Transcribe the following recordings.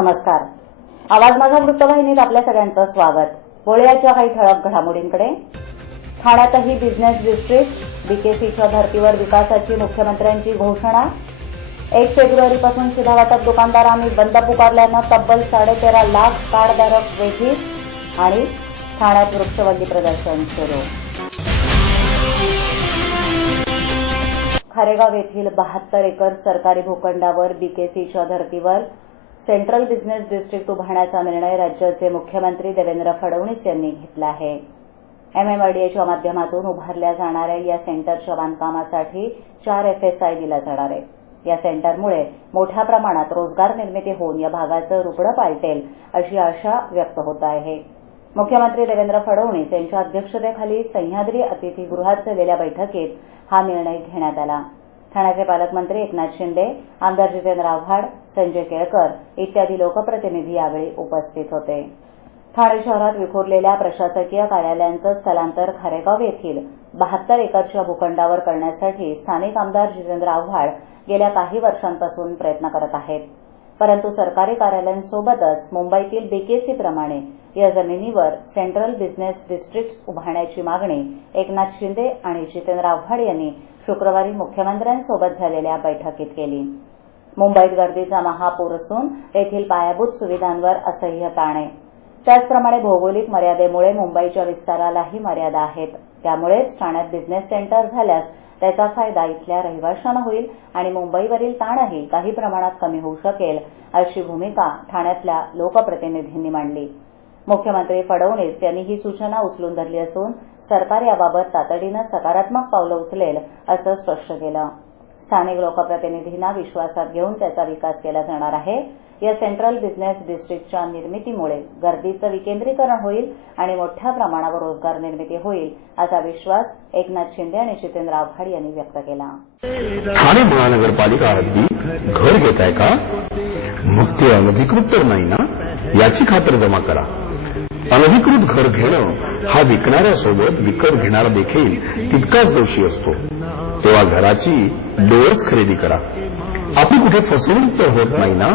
नमस्कार. आवाज माझा वृत्तवाहिनीत आपल्या सगळ्यांचं स्वागत. बोलूयाच्या काही ठळक घडामोडींकडे. ठाण्यातही बिझनेस डिस्ट्रिक्ट बीकेसीच्या धर्तीवर विकासाची मुख्यमंत्र्यांची घोषणा. 1 फेब्रुवारीपासून शिधा वाटप दुकानदारांनी बंद पुकारल्यानं तब्बल 13.5 लाख कार्डधारक वेठीस आणि ठाण्यात वृक्षवल्ली प्रदर्शन सुरू. खारेगाव येथील 72 एकर सरकारी भूखंडावर बीकेसीच्या धर्तीवर सेंट्रल बिझनेस डिस्ट्रिक्ट उभारण्याचा निर्णय राज्याचे मुख्यमंत्री देवेंद्र फडणवीस यांनी घेतला आहे. एमएमआरडीएच्या माध्यमातून उभारल्या जाणाऱ्या या सेंटरच्या बांधकामासाठी 4 एफएसआय दिला जाणार आहे. या सेंटरमुळे मोठ्या प्रमाणात रोजगार निर्मिती होऊन या भागाचं रुपडं पालटेल अशी आशा व्यक्त होत आहे. मुख्यमंत्री देवेंद्र फडणवीस यांच्या अध्यक्षतेखाली सह्याद्री अतिथीगृहात झालेल्या बैठकीत हा निर्णय घेण्यात आला. ठाण्याचे पालकमंत्री एकनाथ शिंदे, आमदार जितेंद्र आव्हाड, संजय केळकर इत्यादी लोकप्रतिनिधी यावेळी उपस्थित होते. ठाणे शहरात विखुरलेल्या प्रशासकीय कार्यालयांचं स्थलांतर खारेगाव येथील 72 एकरच्या भूखंडावर करण्यासाठी स्थानिक आमदार जितेंद्र आव्हाड गेल्या काही वर्षांपासून प्रयत्न करत आहेत. परंतु सरकारी कार्यालयांसोबतच मुंबईतील बीकेसीप्रमाणे या जमिनीवर सेंट्रल बिझनेस डिस्ट्रिक्ट उभारण्याची मागणी एकनाथ शिंदे आणि जितेंद्र आव्हाड यांनी शुक्रवारी मुख्यमंत्र्यांसोबत झालेल्या बैठकीत केली. मुंबईत गर्दीचा महापूर असून तेथील पायाभूत सुविधांवर असह्य ताण आहे. त्याचप्रमाणे भौगोलिक मर्यादेमुळे मुंबईच्या विस्तारालाही मर्यादा आहेत. त्यामुळेच ठाण्यात बिझनेस सेंटर झाल्यास त्याचा फायदा इथल्या रहिवाशांना होईल आणि मुंबईवरील ताणही काही प्रमाणात कमी होऊ शकेल अशी भूमिका ठाण्यातल्या लोकप्रतिनिधींनी मांडली. मुख्यमंत्री फडणवीस यांनी ही सूचना उचलून धरली असून सरकार याबाबत तातडीनं सकारात्मक पावलं उचलेल असं स्पष्ट केलं. स्थानिक लोकप्रतिनिधींना विश्वासात घेऊन त्याचा विकास केला जाणार आहे. या सेंट्रल बिझनेस डिस्ट्रिक्टच्या निर्मितीमुळे गर्दीचं विकेंद्रीकरण होईल आणि मोठ्या प्रमाणावर रोजगार निर्मिती होईल असा विश्वास एकनाथ शिंदे आणि जितेंद्र आव्हाड यांनी व्यक्त केला. ठाणे महानगरपालिका हद्दीत घर घेताय का? मग ते अनधिकृत तर नाही ना, याची खातर जमा करा. अनधिकृत घर घेणं हा विकणाऱ्यासोबत विकत घेणारा देखील तितकाच दोषी असतो. तेव्हा घराची डोअर्स खरेदी करा. आपली कुठे फसवणूक तर होत नाही ना,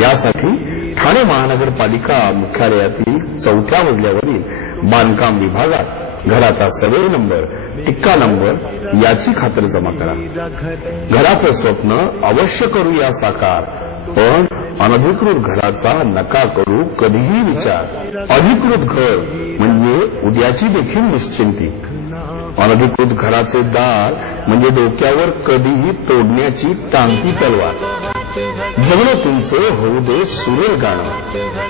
यासाठी ठाणे महानगरपालिका मुख्यालयातील 4थ्या मजल्यावरील बांधकाम विभागात घराचा सर्वे नंबर, टिक्का नंबर याची खातर जमा करा. घराचं स्वप्न अवश्य करूया साकार, पण अनधिकृत घराचा नका करू कधीही विचार. अधिकृत घर म्हणजे उद्याची देखील निश्चिंती. अनधिकृत घराचे दार म्हणजे डोक्यावर कधीही तोडण्याची टांगती तलवार. जगणं तुमचं होऊ दे सुरेल गाणं,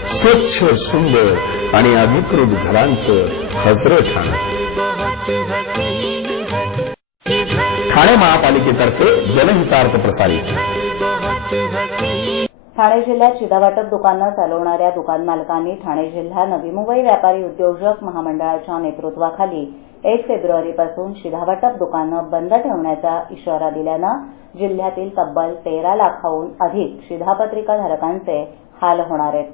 स्वच्छ सुंदर आणि अधिकृत घरांचं हजरं ठाणं. ठाणे महापालिकेतर्फे जनहितार्थ प्रसारित. ठाणे जिल्ह्यात शिधावाटप दुकानं चालवणाऱ्या दुकान मालकांनी ठाणे जिल्हा नवी मुंबई व्यापारी उद्योजक महामंडळाच्या नेतृत्वाखाली 1 फेब्रुवारीपासून शिधावाटप दुकानं बंद ठेवण्याचा इशारा दिल्यानं जिल्ह्यातील तब्बल 13 लाखाहून अधिक शिधापत्रिका धारकांचे हाल होणार आहेत.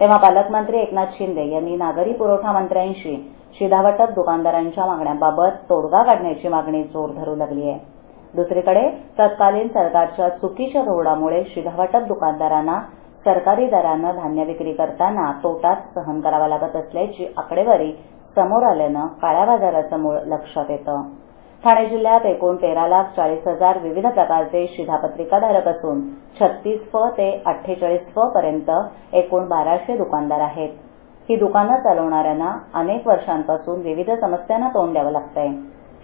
तेव्हा पालकमंत्री एकनाथ शिंदे यांनी नागरी पुरवठा मंत्र्यांशी शिधावाटप दुकानदारांच्या मागण्यांबाबत तोडगा काढण्याची मागणी जोर धरू लागली आहे. दुसरीकडे तत्कालीन सरकारच्या चुकीच्या धोरणामुळे शिधावाटप दुकानदारांना सरकारी दरानं धान्य विक्री करताना तोटाच सहन करावा लागत असल्याची आकडेवारी समोर आल्यानं काळ्या बाजाराचं मूळ लक्षात येतं. ठाणे जिल्ह्यात एकूण 13,40,000 विविध प्रकारचे शिधापत्रिकाधारक असून 36 फ ते 48 फ पर्यंत एकूण 1200 दुकानदार आहेत. ही दुकानं चालवणाऱ्यांना अनेक वर्षांपासून विविध समस्यांना तोंड द्यावं लागतंय.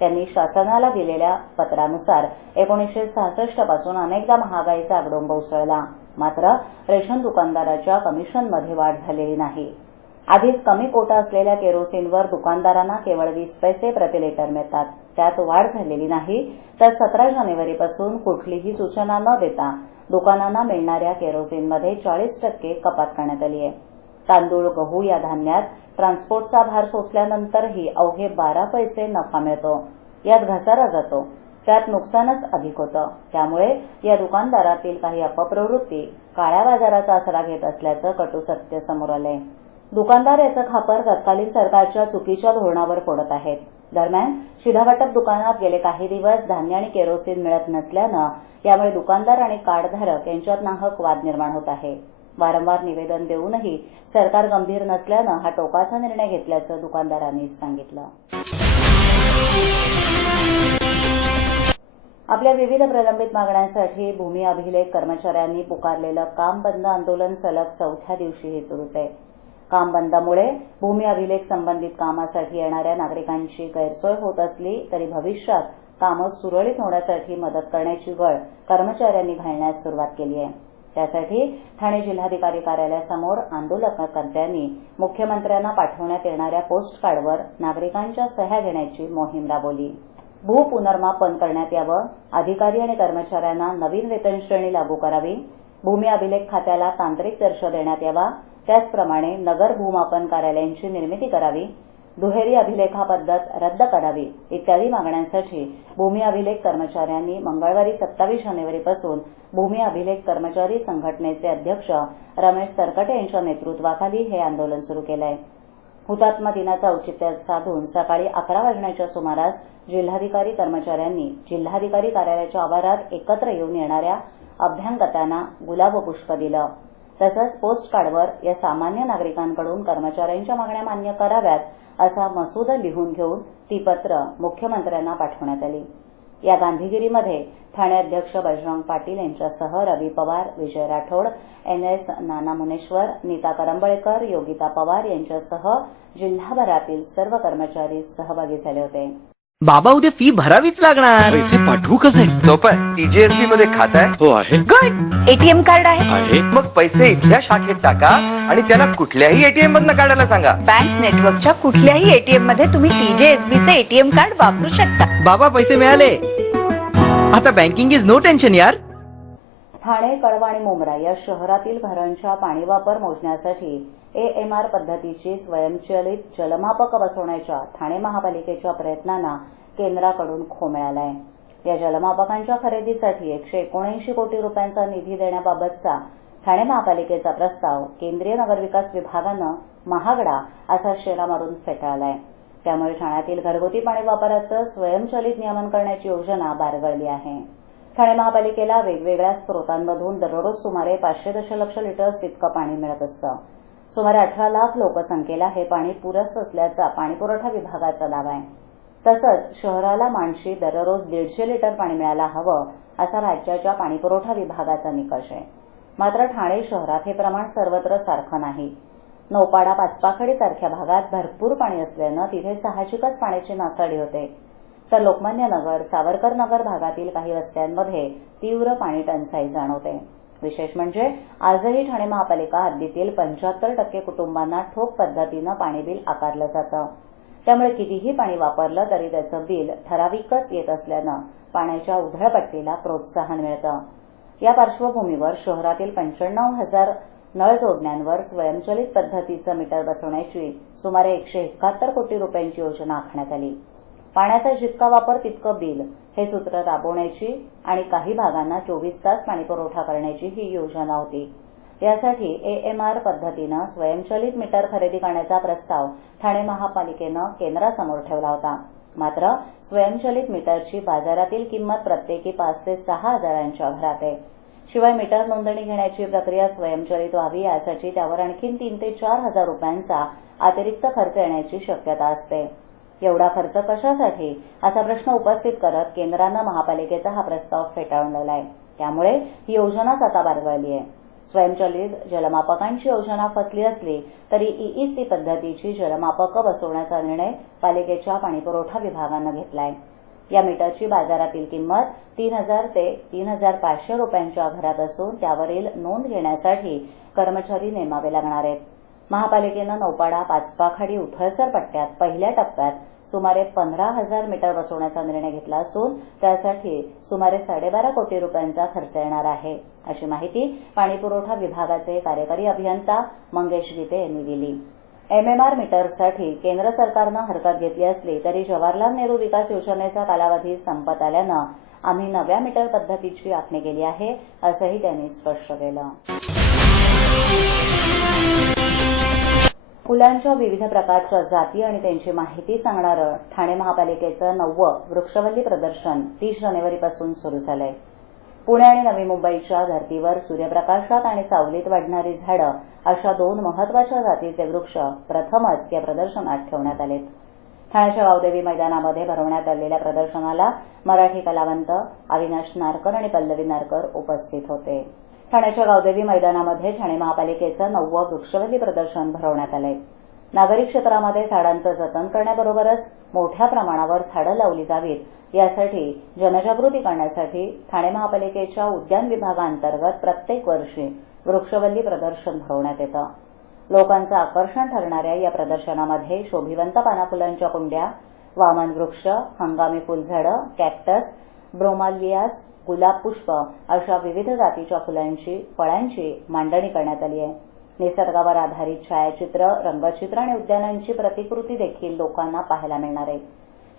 त्यांनी शासनाला दिलेल्या पत्रानुसार 1966 पासून अनेकदा महागाईचा आगडोंब उसळला. मात्र रेशन दुकानदाराच्या कमिशनमध्ये वाढ झालेली नाही. आधीच कमी कोटा असलेल्या केरोसिनवर दुकानदारांना केवळ 20 पैसे प्रति लिटर मिळतात. त्यात वाढ झालेली नाही. तर 17 जानेवारीपासून कुठलीही सूचना न देता दुकानांना मिळणाऱ्या केरोसिनमध्ये 40% कपात करण्यात आली आहे. तांदूळ, गहू या धान्यात ट्रान्सपोर्टचा भार सोसल्यानंतरही अवघे 12 पैसे नफा मिळतो. यात घसारा जातो. त्यात नुकसानच अधिक होतं. त्यामुळे या दुकानदारातील काही अपप्रवृत्ती काळ्या बाजाराचा आसरा घेत असल्याचं कटू सत्य समोर आलंय. दुकानदार याचं खापर तत्कालीन सरकारच्या चुकीच्या धोरणावर फोडत आहेत. दरम्यान शिधावाटप दुकानात गेले काही दिवस धान्य आणि केरोसिन मिळत नसल्यानं यामुळे दुकानदार आणि कार्डधारक यांच्यात नाहक वाद निर्माण होत आहे. वारंवार निवेदन देऊनही सरकार गंभीर नसल्यानं हा टोकाचा निर्णय घेतल्याचं दुकानदारांनी सांगितलं. आपल्या विविध प्रलंबित मागण्यांसाठी भूमी अभिलेख कर्मचाऱ्यांनी पुकारलेलं काम बंद आंदोलन सलग 4थ्या दिवशीही सुरूच आहे. काम बंदमुळे भूमी अभिलेख संबंधित कामासाठी येणाऱ्या नागरिकांची गैरसोय होत असली तरी भविष्यात कामं सुरळीत होण्यासाठी मदत करण्याची गळ कर्मचाऱ्यांनी घालण्यास सुरुवात केली आहे. त्यासाठी ठाणे जिल्हाधिकारी कार्यालयासमोर आंदोलनकर्त्यांनी मुख्यमंत्र्यांना पाठवण्यात येणाऱ्या पोस्ट कार्डवर नागरिकांच्या सह्या घेण्याची मोहीम राबवली. भूपुनर्मापन करण्यात यावं, अधिकारी आणि कर्मचाऱ्यांना नवीन वेतन श्रेणी लागू करावी, भूमी अभिलेख खात्याला तांत्रिक दर्श देण्यात यावा, त्याचप्रमाणे नगर भूमापन कार्यालयांची निर्मिती करावी, दुहेरी अभिलेखा पद्धत रद्द करावी इत्यादी मागण्यांसाठी भूमी अभिलेख कर्मचाऱ्यांनी मंगळवारी 27 जानेवारीपासून भूमी अभिलेख कर्मचारी संघटनेचे अध्यक्ष रमेश सरकटे यांच्या नेतृत्वाखाली हे आंदोलन सुरू केलं आहे. हुतात्मा दिनाचं औचित्य साधून सकाळी 11 वाजण्याच्या सुमारास जिल्हाधिकारी कर्मचाऱ्यांनी जिल्हाधिकारी कार्यालयाच्या आवारात एकत्र येऊन येणाऱ्या अभ्यंगतांना गुलाब पुष्प दिलं. तसंच पोस्ट कार्डवर या सामान्य नागरिकांकडून कर्मचाऱ्यांच्या मागण्या मान्य कराव्यात असा मसूदा लिहून घेऊन ती पत्र मुख्यमंत्र्यांना पाठवण्यात आली. या गांधीगिरीमध्ये ठाणे अध्यक्ष बजरंग पाटील यांच्यासह रवी पवार, विजय राठोड, NS नाना मुनेश्वर, नीता करंबळेकर, योगिता पवार यांच्यासह जिल्हाभरातील सर्व कर्मचारी सहभागी झाले होते. बाबा उद्या फी भरावीच लागणार. पैसे पाठवू कसे? सोपं आहे. TJSB मध्ये खातं आहे? हो आहे. गुड. ATM कार्ड आहे? मग पैसे इथल्या शाखेत टाका आणि त्यांना कुठल्याही ATM मधनं काढायला सांगा. बँक नेटवर्कच्या कुठल्याही ATM मध्ये तुम्ही TJSBचे ATM कार्ड वापरू शकता. बाबा पैसे मिळाले. आता बँकिंग इज नो टेन्शन यार. ठाणे, कळवा आणि मुंब्रा या शहरातील घरांच्या पाणी वापर मोजण्यासाठी AMR पद्धतीची स्वयंचलित जलमापक बसवण्याच्या ठाणे महापालिकेच्या प्रयत्नांना केंद्राकडून खो मिळाला आहे. या जलमापकांच्या खरेदीसाठी 179 कोटी रुपयांचा निधी देण्याबाबतचा ठाणे महापालिकेचा प्रस्ताव केंद्रीय नगरविकास विभागानं महागडा असा शेरा मारून फेटाळलाय. त्यामुळे ठाण्यातील घरगुती पाणी वापराचं स्वयंचलित नियमन करण्याची योजना बारगळली आहे. ठाणे महापालिकेला वेगवेगळ्या स्रोतांमधून दररोज सुमारे 500 दशलक्ष लिटर्स इतकं पाणी मिळत असतं. सुमारे 18 लाख लोकसंख्येला हे पाणी पुरेस असल्याचा पाणीपुरवठा विभागाचा दावा आहे. तसंच शहराला माणशी दररोज 150 लिटर पाणी मिळायला हवं असा राज्याच्या पाणीपुरवठा विभागाचा निकष आहे. मात्र ठाणे शहरात हे प्रमाण सर्वत्र सारखं नाही. नौपाडा, पाचपाखडी सारख्या भागात भरपूर पाणी असल्यानं तिथे साहजिकच पाण्याची नासाडी होते. तर लोकमान्य नगर, सावरकर नगर भागातील काही वस्त्यांमध्ये तीव्र पाणी टंचाई जाणवते. विशेष म्हणजे आजही ठाणे महापालिका हद्दीतील 75% कुटुंबांना ठोक पद्धतीनं पाणी बिल आकारलं जातं. त्यामुळे कितीही पाणी वापरलं तरी त्याचं बिल ठराविकच येत असल्यानं पाण्याच्या उधळपट्टीला प्रोत्साहन मिळतं. या पार्श्वभूमीवर शहरातील 95,000 नळ जोडण्यांवर स्वयंचलित पद्धतीचं मीटर बसवण्याची सुमारे 171 कोटी रुपयांची योजना आखण्यात आली. पाण्याचा जितका वापर तितकं बिल हे सूत्र राबवण्याची आणि काही भागांना 24 तास पाणीपुरवठा करण्याची ही योजना होती. यासाठी AMR पद्धतीनं स्वयंचलित मीटर खरेदी करण्याचा प्रस्ताव ठाणे महापालिकेनं केंद्रासमोर ठेवला होता. मात्र स्वयंचलित मीटरची बाजारातील किंमत प्रत्येकी 5 ते 6 हजारांच्या घरात आहे. शिवाय मीटर नोंदणी घेण्याची प्रक्रिया स्वयंचलित व्हावी यासाठी त्यावर आणखी 3 ते 4 हजार रुपयांचा अतिरिक्त खर्च येण्याची शक्यता असते. एवढा खर्च कशासाठी असा प्रश्न उपस्थित करत केंद्रानं महापालिकेचा हा प्रस्ताव फेटाळून लावलाय. त्यामुळे ही योजनाच आता बारगळली आहे. स्वयंचलित जलमापकांची योजना फसली असली तरी EEC पद्धतीची जलमापकं बसवण्याचा निर्णय पालिकेच्या पाणीपुरवठा विभागानं घेतलाय. या मीटरची बाजारातील किंमत 3,000 ते 3,500 रुपयांच्या घरात असून त्यावरील नोंद घेण्यासाठी कर्मचारी नेमावे लागणार आहेत. महापालिकेनं नौपाडा, पाचपाखडी, उथळसर पट्ट्यात पहिल्या टप्प्यात सुमारे 15,000 मीटर बसवण्याचा निर्णय घेतला असून त्यासाठी सुमारे 12.5 कोटी रुपयांचा खर्च येणार आहे, अशी माहिती पाणीपुरवठा विभागाचे कार्यकारी अभियंता मंगेश गीते यांनी दिली. MMR मीटरसाठी केंद्र सरकारनं हरकत घेतली असली तरी जवाहरलाल नेहरू विकास योजनेचा कालावधी संपत आल्यानं आम्ही नव्या मीटर पद्धतीची आखणी केली आहे, असंही त्यांनी स्पष्ट केलं. फुलांच्या विविध प्रकारच्या जाती आणि त्यांची माहिती सांगणारं ठाणे महापालिकेचं 9वं वृक्षवल्ली प्रदर्शन 30 जानेवारीपासून सुरू झालंय. पुणे आणि नवी मुंबईच्या धर्तीवर सूर्यप्रकाशात आणि सावलीत वाढणारी झाडं अशा 2 महत्वाच्या जातीचे वृक्ष प्रथमच या प्रदर्शनात ठेवण्यात आलेत. ठाण्याच्या गावदेवी मैदानामध्ये भरवण्यात आलेल्या प्रदर्शनाला मराठी कलावंत अविनाश नारकर आणि पल्लवी नारकर उपस्थित होते. ठाण्याच्या गावदेवी मैदानामध्ये ठाणे महापालिकेचं 9वं वृक्षवल्ली प्रदर्शन भरवण्यात आलंय. नागरी क्षेत्रामध्ये झाडांचं जतन करण्याबरोबरच मोठ्या प्रमाणावर झाडं लावली जावीत यासाठी जनजागृती करण्यासाठी ठाणे महापालिकेच्या उद्यान विभागाअंतर्गत प्रत्येक वर्षी वृक्षवल्ली प्रदर्शन भरवण्यात येतं. लोकांचं आकर्षण ठरणाऱ्या या प्रदर्शनामध्ये शोभिवंत पानाफुलांच्या कुंड्या, वामन वृक्ष, हंगामी फुलझाडं, कॅक्टस, ब्रोमालियास, गुलाब पुष्प अशा विविध जातीच्या फुलांची, फळांची मांडणी करण्यात आली आहे. निसर्गावर आधारित छायाचित्र, रंगचित्र आणि उद्यानांची प्रतिकृती देखील लोकांना पाहायला मिळणार आहे.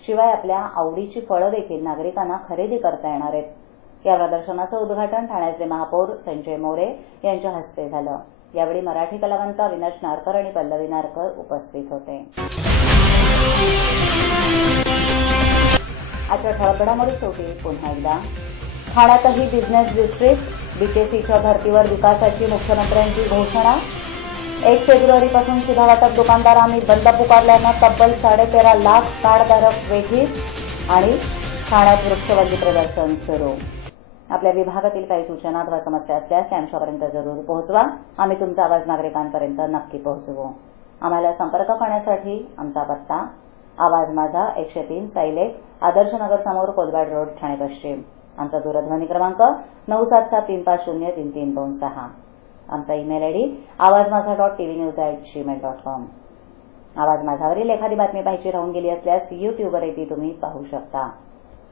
शिवाय आपल्या आवडीची फळं देखील नागरिकांना खरेदी करता येणार आहेत. या प्रदर्शनाचं उद्घाटन ठाण्याचे महापौर संजय मोरे यांच्या हस्ते झालं. यावेळी मराठी कलावंत अविनाश नारकर आणि पल्लवी नारकर उपस्थित होते. आजच्या ठळक घडामोडी शेवटी पुन्हा एकदा. ठाण्यातही बिझनेस डिस्ट्रिक्ट, बीकेसीच्या धर्तीवर विकासाची मुख्यमंत्र्यांची घोषणा. 1 फेब्रुवारीपासून शिधावाटप दुकानदारांनी बंद पुकारल्यानं तब्बल 13.5 लाख कार्डधारक वेठीस. आणि ठाण्यात वृक्षवल्ली प्रदर्शन सुरू. आपल्या विभागातील काही सूचना अथवा समस्या असल्यास त्या आमच्यापर्यंत जरूर पोहोचवा. आम्ही तुमचा आवाज नागरिकांपर्यंत नक्की पोहोचवू. आम्हाला संपर्क करण्यासाठी आमचा पत्ता आवाज माझा 103 सायलेक, आदर्श नगर समोर, कोलवाड रोड, ठाणे पश्चिम. आमचा दूरध्वनी क्रमांक 9773503326. आमचा ईमेल आयडी awazmaza.tvnews@gmail.com. आवाज माझावरील एखादी बातमी पाहिजे राहून गेली असल्यास युट्यूबवरही ती तुम्ही पाहू शकता.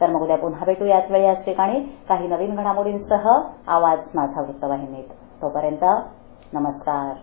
तर मग उद्या पुन्हा भेटू याच वेळी याच ठिकाणी काही नवीन घडामोडींसह आवाज माझा वृत्तवाहिनीत. तोपर्यंत नमस्कार.